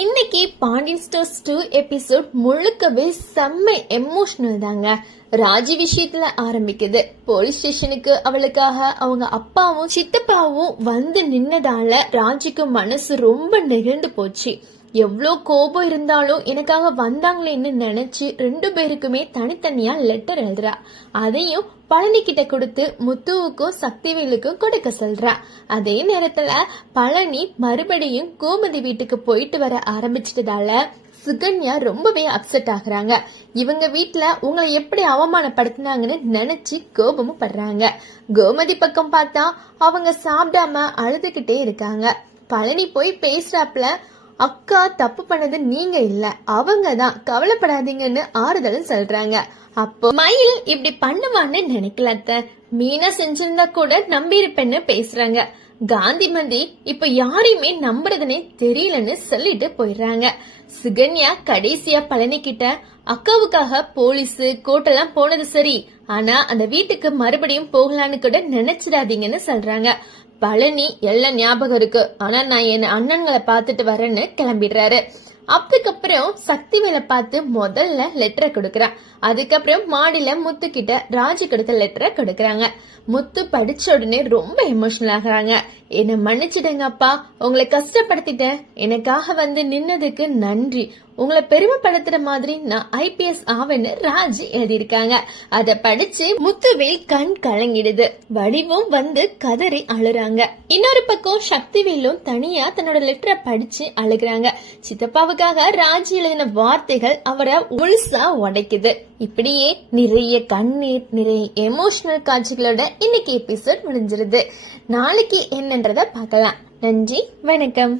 இன்னைக்கு Pandian stores 2 episode முழுக்கவே செம்ம எமோஷனல் தாங்க. ராஜி விஷயத்துல ஆரம்பிக்குது. போலீஸ் ஸ்டேஷனுக்கு அவளுக்காக அவங்க அப்பாவும் சித்தப்பாவும் வந்து நின்னதால ராஜிக்கு மனசு ரொம்ப நெகிழ்ந்து போச்சு. எவ்வளோ கோபம் இருந்தாலும் எனக்காக வந்தாங்களேன்னு நினைச்சு 2 பேருக்குமே தனித்தனியா லெட்டர் எழுதுறா. அதையும் பழனி கிட்ட கொடுத்து முத்துவுக்கும் சக்திவேலுக்கும் கொடுக்க சொல்றா. அதே நேரத்துல பழனி மறுபடியும் கோமதி வீட்டுக்கு போயிட்டு வர ஆரம்பிச்சிட்டதால சுகன்யா ரொம்பவே அப்செட் ஆகுறாங்க. இவங்க வீட்டுல உங்களை எப்படி அவமானப்படுத்தினாங்கன்னு நினைச்சு கோபமும் படுறாங்க. கோமதி பக்கம் பார்த்தா அவங்க சாப்பிடாம அழுதுகிட்டே இருக்காங்க. பழனி போய் பேசுறாப்ல, அக்கா தப்பு பண்ணது நீங்க இல்ல, அவங்கதான், கவலைப்படாதீங்கன்னு ஆறுதலும் சொல்றாங்க. அப்போ மயில் இப்படி பண்ணுவான்னு நினைக்கல, மீனா செஞ்சிருந்தா கூட நம்பி இருப்பேன்னு பேசுறாங்க. காந்திமதி இப்ப யாரையுமே நம்புறதுனே தெரியலன்னு சொல்லிட்டு போயிடுறாங்க. சுகன்யா கடைசியா பழனி கிட்ட, அக்காவுக்காக போலீஸ் கோர்ட்டெல்லாம் போனது சரி, ஆனா அந்த வீட்டுக்கு மறுபடியும் போகலான்னு கூட நினைச்சிடாதீங்கன்னு சொல்றாங்க. பழனி எல்லாம் ஞாபகம் இருக்கு, ஆனா நான் என் அண்ணன்களை பாத்துட்டு வரேன்னு கிளம்பிடுறாரு. அதுக்கப்புறம் சக்திவேலை பார்த்து முதல்ல லெட்டரை கொடுக்கறான். அதுக்கப்புறம் மாடியில முத்து கிட்ட ராஜி கொடுத்த லெட்டரை கொடுக்கறாங்க. முத்து படிச்ச உடனே ரொம்ப எமோஷனல் ஆகுறாங்க. என்ன மன்னிச்சிடுங்க அப்பா, உங்களை கஷ்டப்படுத்திட்டேன், எனக்காக வந்து நின்னதுக்கு நன்றி, உங்களை பெருமைப்படுத்துற மாதிரி நான் IPS ஆவேன்னு ராஜி எழுதியிருக்காங்க. அத படிச்சு முத்துவேல் கண் கலங்கிடுது. வடிவும் வந்து கதறி அழுறாங்க. இன்னொரு பக்கம் சக்திவேலும் தனியா தன்னோட லெட்டரை படிச்சு அழுகுறாங்க. சித்தப்பாவுக்காக ராஜி எழுதின வார்த்தைகள் அவரை முழுசா உடைக்குது. இப்படியே நிறைய கண்ணீர், நிறைய எமோஷனல் காட்சிகளோட இன்னைக்கு எபிசோட் முடிஞ்சிருது. நாளைக்கு என்னன்றத பார்க்கலாம். நன்றி, வணக்கம்.